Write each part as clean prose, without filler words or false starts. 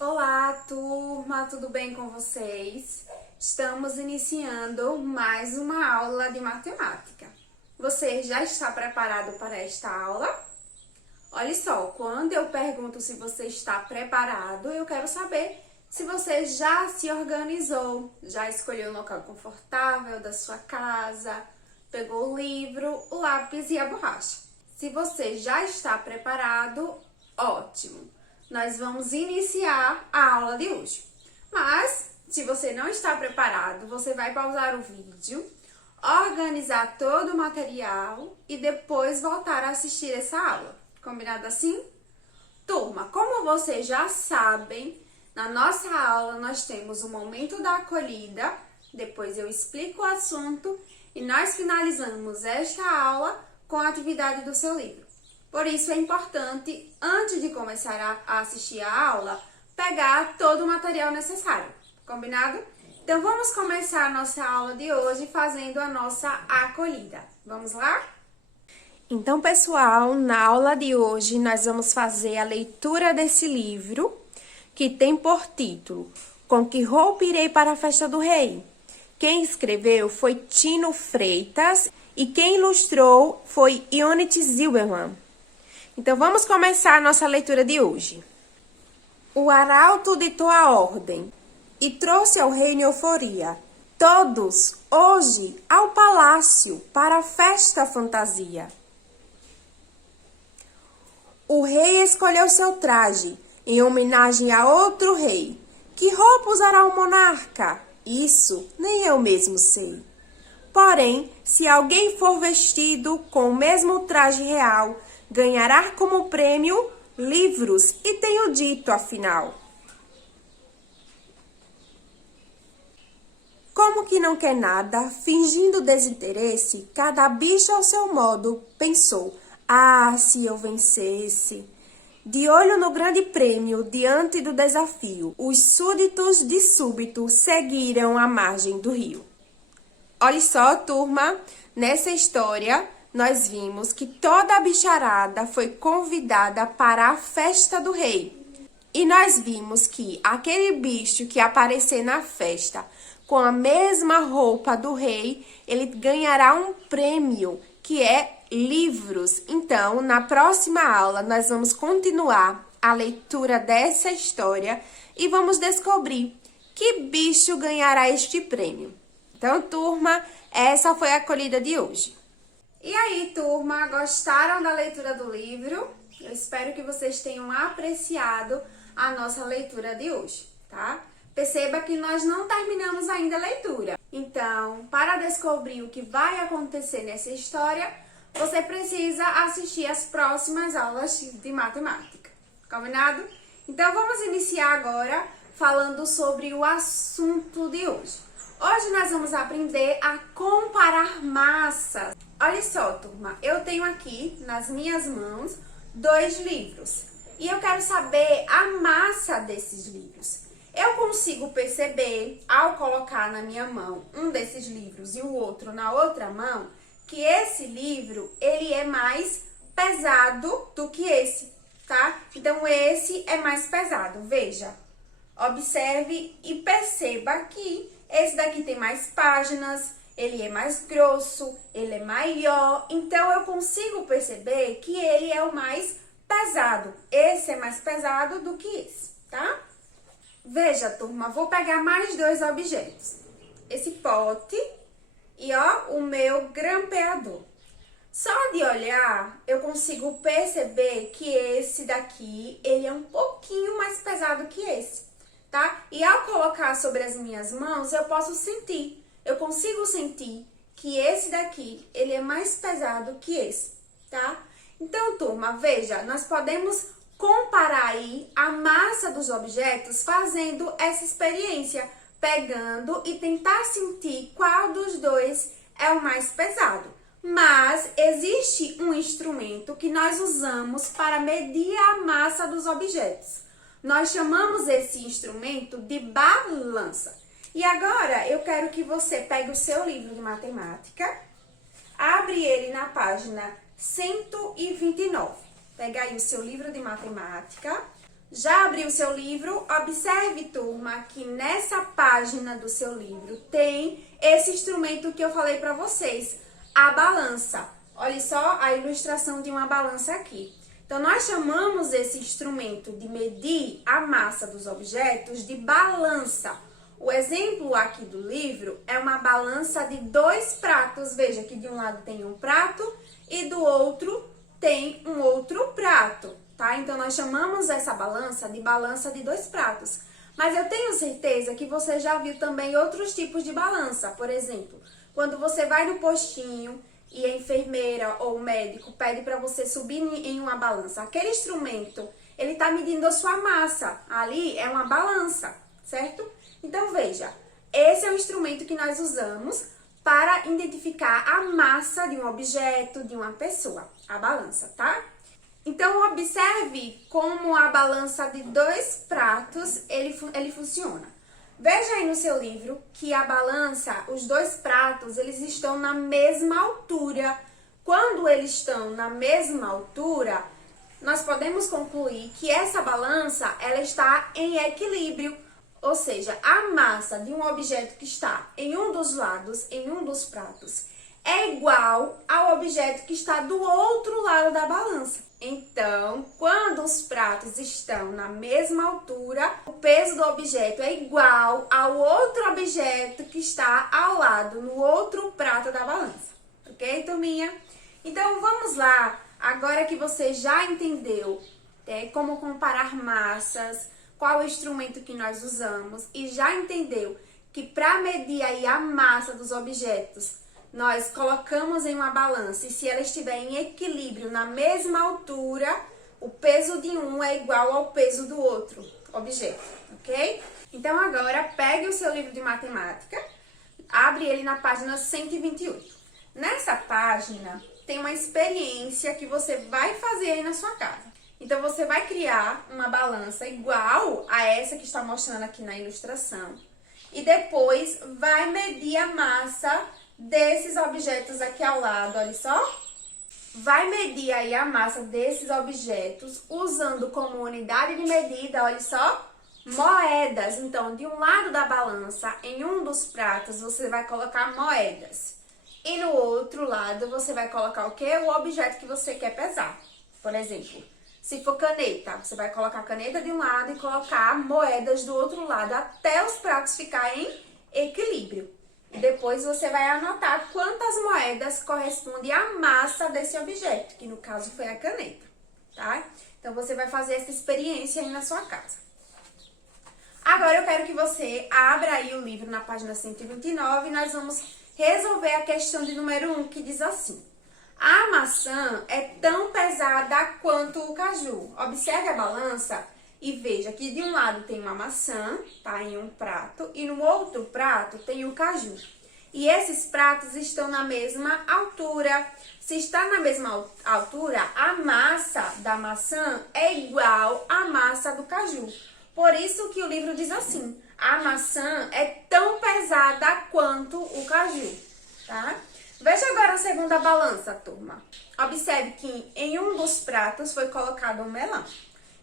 Olá, turma, tudo bem com vocês? Estamos iniciando mais uma aula de matemática. Você já está preparado para esta aula? Olha só, quando eu pergunto se você está preparado, eu quero saber se você já se organizou, já escolheu um local confortável da sua casa, pegou o livro, o lápis e a borracha. Se você já está preparado, ótimo! Nós vamos iniciar a aula de hoje. Mas, se você não está preparado, você vai pausar o vídeo, organizar todo o material e depois voltar a assistir essa aula. Combinado assim? Turma, como vocês já sabem, na nossa aula nós temos o momento da acolhida, depois eu explico o assunto e nós finalizamos esta aula com a atividade do seu livro. Por isso é importante, antes de começar a assistir a aula, pegar todo o material necessário. Combinado? Então vamos começar a nossa aula de hoje fazendo a nossa acolhida. Vamos lá? Então, pessoal, na aula de hoje nós vamos fazer a leitura desse livro, que tem por título Com que roupa irei para a festa do rei? Quem escreveu foi Tino Freitas e quem ilustrou foi Ionit Zilberman. Então, vamos começar a nossa leitura de hoje. O arauto ditou a ordem e trouxe ao reino euforia. Todos, hoje, ao palácio, para a festa fantasia. O rei escolheu seu traje, em homenagem a outro rei. Que roupa usará o monarca? Isso nem eu mesmo sei. Porém, se alguém for vestido com o mesmo traje real, ganhará como prêmio livros, e tenho dito, afinal. Como que não quer nada, fingindo desinteresse, cada bicho ao seu modo pensou: ah, se eu vencesse! De olho no grande prêmio, diante do desafio, os súditos de súbito seguiram a margem do rio. Olha só, turma, nessa história nós vimos que toda a bicharada foi convidada para a festa do rei. E nós vimos que aquele bicho que aparecer na festa com a mesma roupa do rei, ele ganhará um prêmio, que é livros. Então, na próxima aula, nós vamos continuar a leitura dessa história e vamos descobrir que bicho ganhará este prêmio. Então, turma, essa foi a acolhida de hoje. E aí, turma, gostaram da leitura do livro? Eu espero que vocês tenham apreciado a nossa leitura de hoje, tá? Perceba que nós não terminamos ainda a leitura. Então, para descobrir o que vai acontecer nessa história, você precisa assistir as próximas aulas de matemática. Combinado? Então, vamos iniciar agora falando sobre o assunto de hoje. Hoje nós vamos aprender a comparar massas. Olha só, turma, eu tenho aqui nas minhas mãos 2 livros e eu quero saber a massa desses livros. Eu consigo perceber, ao colocar na minha mão um desses livros e o outro na outra mão, que esse livro, ele é mais pesado do que esse, tá? Então, esse é mais pesado. Veja, observe e perceba que esse daqui tem mais páginas, ele é mais grosso, ele é maior. Então, eu consigo perceber que ele é o mais pesado. Esse é mais pesado do que esse, tá? Veja, turma, vou pegar mais 2 objetos. Esse pote e, ó, o meu grampeador. Só de olhar, eu consigo perceber que esse daqui, ele é um pouquinho mais pesado que esse, tá? E ao colocar sobre as minhas mãos, eu posso sentir. Eu consigo sentir que esse daqui, ele é mais pesado que esse, tá? Então, turma, veja, nós podemos comparar aí a massa dos objetos fazendo essa experiência, pegando e tentar sentir qual dos dois é o mais pesado. Mas existe um instrumento que nós usamos para medir a massa dos objetos. Nós chamamos esse instrumento de balança. E agora, eu quero que você pegue o seu livro de matemática, abre ele na página 129. Pega aí o seu livro de matemática. Já abriu o seu livro? Observe, turma, que nessa página do seu livro tem esse instrumento que eu falei para vocês, a balança. Olha só a ilustração de uma balança aqui. Então, nós chamamos esse instrumento de medir a massa dos objetos de balança. O exemplo aqui do livro é uma balança de 2 pratos. Veja que de um lado tem um prato e do outro tem um outro prato, tá? Então, nós chamamos essa balança de 2 pratos. Mas eu tenho certeza que você já viu também outros tipos de balança. Por exemplo, quando você vai no postinho e a enfermeira ou o médico pede para você subir em uma balança. Aquele instrumento, ele tá medindo a sua massa. Ali é uma balança, certo? Então, veja, esse é o instrumento que nós usamos para identificar a massa de um objeto, de uma pessoa, a balança, tá? Então, observe como a balança de 2 pratos, ele funciona. Veja aí no seu livro que a balança, os 2 pratos, eles estão na mesma altura. Quando eles estão na mesma altura, nós podemos concluir que essa balança, ela está em equilíbrio. Ou seja, a massa de um objeto que está em um dos lados, em um dos pratos, é igual ao objeto que está do outro lado da balança. Então, quando os pratos estão na mesma altura, o peso do objeto é igual ao outro objeto que está ao lado, no outro prato da balança. Ok, turminha? Então, vamos lá. Agora que você já entendeu como comparar massas, qual o instrumento que nós usamos e já entendeu que para medir aí a massa dos objetos, nós colocamos em uma balança e se ela estiver em equilíbrio na mesma altura, o peso de um é igual ao peso do outro objeto, ok? Então, agora, pegue o seu livro de matemática, abre ele na página 128. Nessa página, tem uma experiência que você vai fazer aí na sua casa. Então, você vai criar uma balança igual a essa que está mostrando aqui na ilustração. E depois, vai medir a massa desses objetos aqui ao lado, olha só. Vai medir aí a massa desses objetos usando como unidade de medida, olha só, moedas. Então, de um lado da balança, em um dos pratos, você vai colocar moedas. E no outro lado, você vai colocar o quê? O objeto que você quer pesar. Por exemplo, se for caneta, você vai colocar a caneta de um lado e colocar moedas do outro lado até os pratos ficarem em equilíbrio. E depois você vai anotar quantas moedas correspondem à massa desse objeto, que no caso foi a caneta, tá? Então, você vai fazer essa experiência aí na sua casa. Agora, eu quero que você abra aí o livro na página 129 e nós vamos resolver a questão de número 1, que diz assim: a maçã é tão pesada quanto o caju. Observe a balança e veja que de um lado tem uma maçã, tá, em um prato, e no outro prato tem o caju. E esses pratos estão na mesma altura. Se está na mesma altura, a massa da maçã é igual à massa do caju. Por isso que o livro diz assim: a maçã é tão pesada quanto o caju, tá? Veja agora a segunda balança, turma. Observe que em um dos pratos foi colocado um melão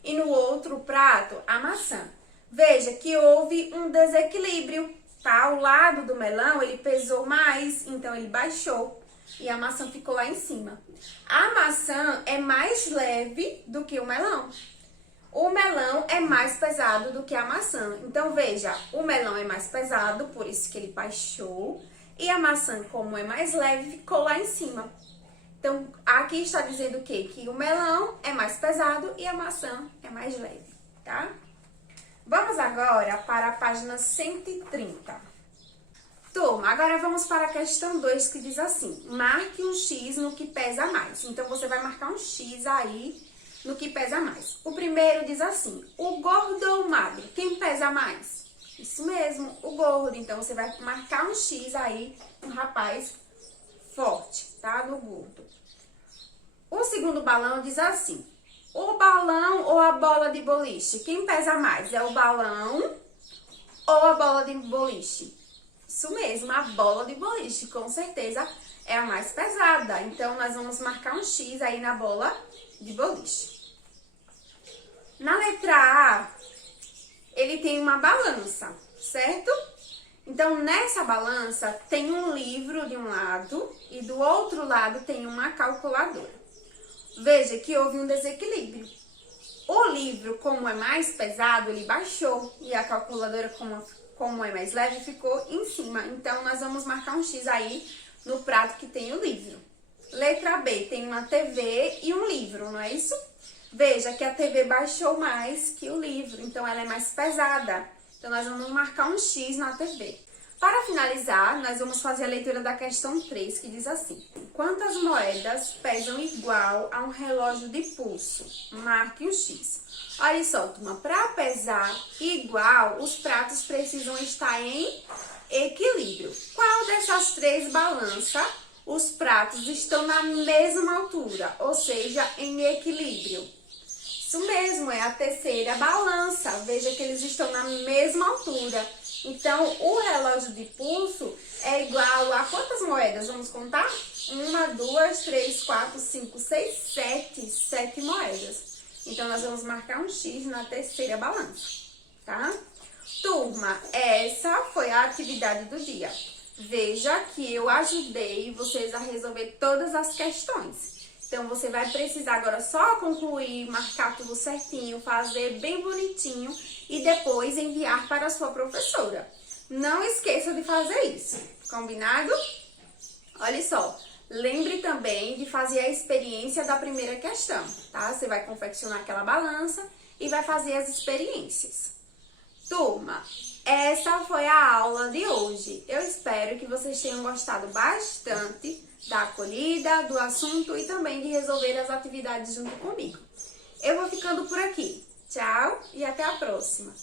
e no outro prato a maçã. Veja que houve um desequilíbrio, tá? O lado do melão, ele pesou mais, então ele baixou e a maçã ficou lá em cima. A maçã é mais leve do que o melão. O melão é mais pesado do que a maçã. Então, veja, o melão é mais pesado, por isso que ele baixou. E a maçã, como é mais leve, ficou lá em cima. Então, aqui está dizendo o quê? Que o melão é mais pesado e a maçã é mais leve, tá? Vamos agora para a página 130. Turma, agora vamos para a questão 2, que diz assim: marque um X no que pesa mais. Então, você vai marcar um X aí no que pesa mais. O primeiro diz assim: o gordo ou o magro, quem pesa mais? Isso mesmo, o gordo. Então, você vai marcar um X aí, um rapaz forte, tá? No gordo. O segundo balão diz assim: o balão ou a bola de boliche, quem pesa mais? É o balão ou a bola de boliche? Isso mesmo, a bola de boliche, com certeza, é a mais pesada. Então, nós vamos marcar um X aí na bola de boliche. Na letra A, ele tem uma balança, certo? Então, nessa balança, tem um livro de um lado e do outro lado tem uma calculadora. Veja que houve um desequilíbrio. O livro, como é mais pesado, ele baixou e a calculadora, como é mais leve, ficou em cima. Então, nós vamos marcar um X aí no prato que tem o livro. Letra B, tem uma TV e um livro, não é isso? Veja que a TV baixou mais que o livro, então ela é mais pesada. Então, nós vamos marcar um X na TV. Para finalizar, nós vamos fazer a leitura da questão 3, que diz assim: quantas moedas pesam igual a um relógio de pulso? Marque um X. Olha só, turma, para pesar igual, os pratos precisam estar em equilíbrio. Qual dessas três balanças os pratos estão na mesma altura, ou seja, em equilíbrio? Isso mesmo, é a terceira balança. Veja que eles estão na mesma altura. Então, o relógio de pulso é igual a quantas moedas? Vamos contar? 1, 2, 3, 4, 5, 6, 7. 7 moedas. Então, nós vamos marcar um X na terceira balança, tá? Turma, essa foi a atividade do dia. Veja que eu ajudei vocês a resolver todas as questões. Então, você vai precisar agora só concluir, marcar tudo certinho, fazer bem bonitinho e depois enviar para a sua professora. Não esqueça de fazer isso, combinado? Olha só, lembre também de fazer a experiência da primeira questão, tá? Você vai confeccionar aquela balança e vai fazer as experiências. Turma, essa foi a aula de hoje. Eu espero que vocês tenham gostado bastante da acolhida, do assunto e também de resolver as atividades junto comigo. Eu vou ficando por aqui. Tchau e até a próxima!